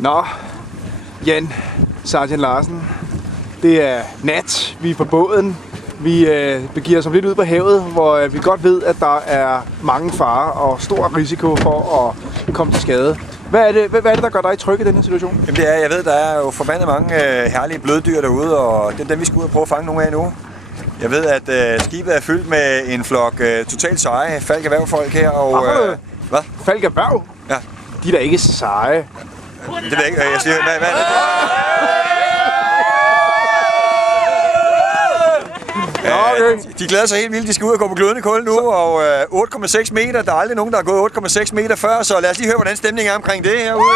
Nå, Jan Sergeant Larsen, det er nat, vi er på båden. Vi begiver os lidt ud på havet, hvor vi godt ved, at der er mange farer og stor risiko for at komme til skade. Hvad er det, der gør dig tryg i den her situation? Jamen det er, jeg ved, der er jo forbandet mange herlige bløddyr derude, og det er dem, vi skal ud og prøve at fange nogle af nu. Jeg ved, at skibet er fyldt med en flok totalt seje falk-erhvervfolk her, og... hvad? Falk-erhverv? Ja. De er da ikke seje. Det ved jeg ikke. Jeg siger, hvad er det? Okay. De glæder sig helt vildt. De skal ud og gå på glødende kul nu, og 8,6 meter. Der er aldrig nogen, der har gået 8,6 meter før, så lad os lige høre, hvordan stemningen er omkring det herude.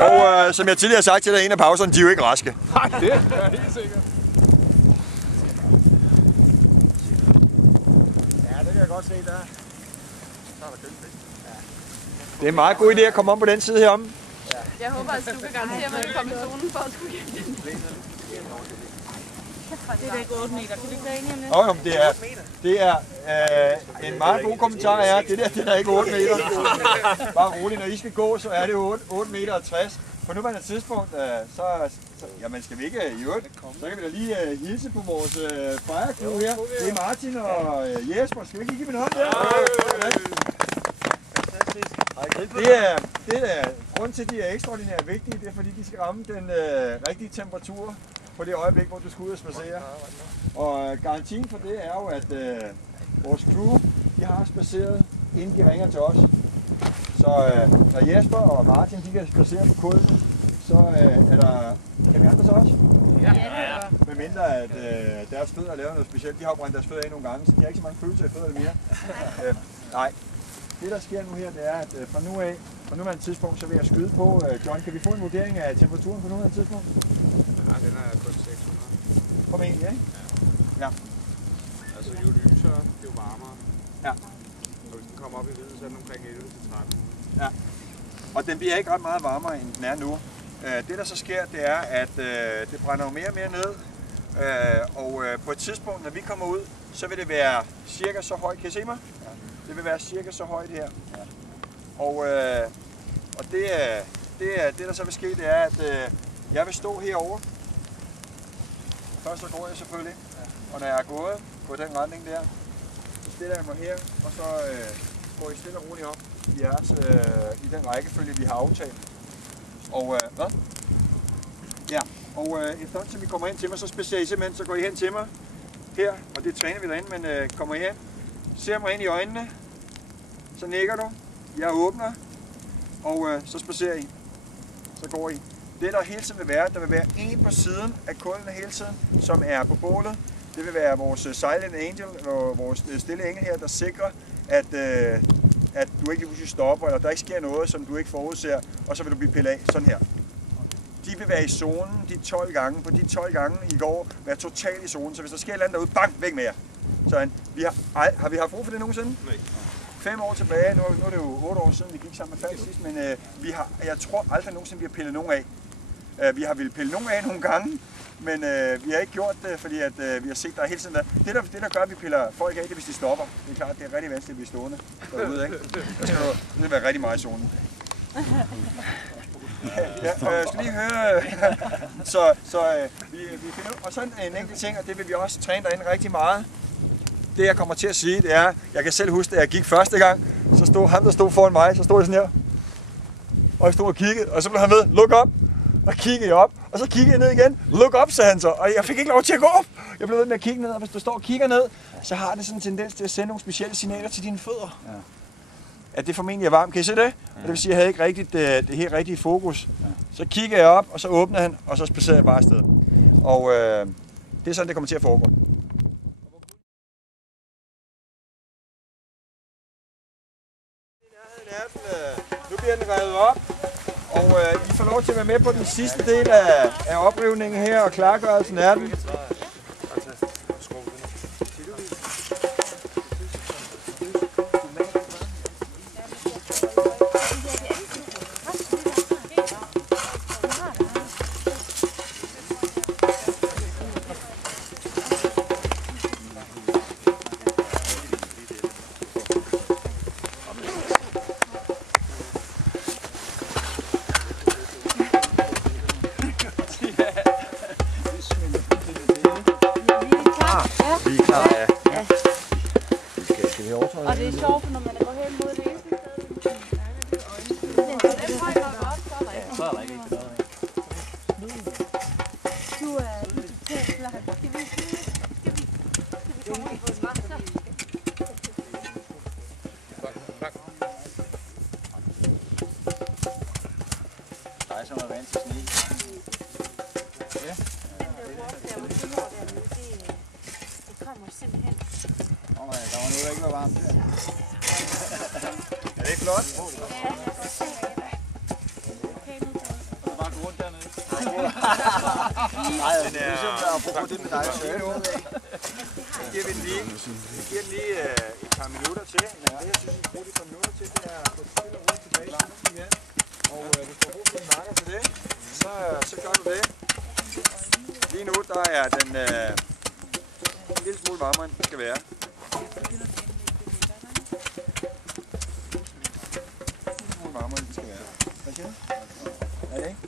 Og som jeg tidligere har sagt til dig, en af pauserne, de er jo ikke raske. Nej, det er helt sikkert. Ja, det kan jeg godt se der. Det er en meget god idé at komme om på den side heromme. Jeg håber, at du kan garantere mig, at du kommer i zonen for at skulle hjem. Det er da ikke 8 meter. Kan du ikke være enig om det? Det er en meget god kommentar, er, det der er ikke 8 meter. Bare roligt, når I skal gå, så er det 8 meter og 60. På nuværende tidspunkt, jamen skal vi ikke i øvrigt, så kan vi da lige hilse på vores fejreklub her. Det er Martin og Jesper. Skal vi ikke give dem en hånd der? Det er grunden til, at de er ekstraordinært vigtige, det er fordi, de skal ramme den rigtige temperatur på det øjeblik, hvor du skal ud og spacere. Og garantien for det er jo, at vores crew, de har spaceret, inden de ringer til os. Så når Jesper og Martin, de kan spacere på kulden, så er der... Kan vi andre så også? Ja. Med mindre at deres fødder laver noget specielt. De har jo brændt deres fødder af nogle gange, så de har ikke så mange følelser i fødderne mere. Nej. Det der sker nu her, det er, at fra nuværende tidspunkt, så vil jeg skyde på. John, kan vi få en vurdering af temperaturen på nuværende tidspunkt? Ja, den er kun 600. Formentlig, ikke? Ja. Altså jo lysere, jo varmere. Ja. Så hvis den kommer op i hvide, så er den omkring 11-13. Ja. Og den bliver ikke ret meget varmere, end den er nu. Det der så sker, det er, at det brænder mere og mere ned. Og på et tidspunkt, når vi kommer ud, så vil det være cirka så højt. Kan I se mig? Ja. Det vil være cirka så højt her. Ja. Og det der så vil ske, det er, at jeg vil stå herovre. Først så går jeg selvfølgelig. Ja. Og når jeg er gået på den retning der, så stiller jeg mig her, og så går jeg stille og roligt op i den rækkefølge, vi har aftalt. Og hvad? Ja, og efterhånden som vi kommer hen til mig, så spacerer I simpelthen, så går I hen til mig her, og det træner vi derinde, men kommer I hen, ser mig ind i øjnene, så nikker du, jeg åbner, og så spacerer I, så går I. Det der hele tiden vil være, der vil være en på siden af kullene hele tiden, som er på bålet. Det vil være vores Silent Angel, vores stille engel her, der sikrer, at du ikke lige stopper, eller der ikke sker noget, som du ikke forudser, og så vil du blive pillet af sådan her. De vil være i zonen de 12 gange. På de 12 gange i går være totalt i zonen, så hvis der sker et eller andet derude, bang, væk med jer. Så har vi haft brug for det nogensinde? Nej. 5 år tilbage, nu er det jo 8 år siden, vi gik sammen med Falk sidst, men jeg tror aldrig nogensinde, vi har pillet nogen af. Vi har ville pille nogen af nogle gange, men vi har ikke gjort det, fordi at, vi har set, der hele tiden det der gør, at vi piller folk af, det er, hvis de stopper. Det er klart, det er rigtig vanskeligt at blive stående derude, ikke? Det vil være rigtig meget i zonen. Ja, jeg skal lige høre. Vi finder ud. Og så en enkelt ting, og det vil vi også træne derinde rigtig meget. Det jeg kommer til at sige, det er, jeg kan selv huske, da jeg gik første gang, så stod ham, der stod foran mig, så stod jeg sådan her. Og jeg stod og kiggede, og så blev han ved, luk op. Og kiggede jeg op, og så kiggede jeg ned igen. Look up, sagde han så, og jeg fik ikke lov til at gå op. Jeg blev ved med at kigge ned, og hvis du står og kigger ned, så har det sådan en tendens til at sende nogle specielle signaler til dine fødder. Ja. At det formentlig er varmt. Kan I se det? Ja. Og det vil sige, at jeg havde ikke rigtigt, det helt rigtige fokus. Ja. Så kigger jeg op, og så åbner han, og så spacerer jeg bare afsted. Og det er sådan, det kommer til at foregå. Nu bliver den revet op. Og I får lov til at være med på den sidste del af oprivningen her og klargørelsen af den. som er vant til sne. Det kommer simpelthen. Der var noget, der ikke var varmt der. Er det ikke flot? Ja, jeg kan se det. Okay, nu Så bare gå rundt dernede. Nej, det er ligesom at bruge det med dig, Søren. Det giver vi den lige. Vi giver den lige et par minutter til. Men det, jeg synes, vi bruger de par minutter til, det er at få stille og roligt tilbage i snuden igen. Og hvis du har brug for en marker til det, så gør du det. Lige nu, der er den en lille smule varmere, end den skal være. Varmere, end den skal være. Hvad siger du? Er det ikke?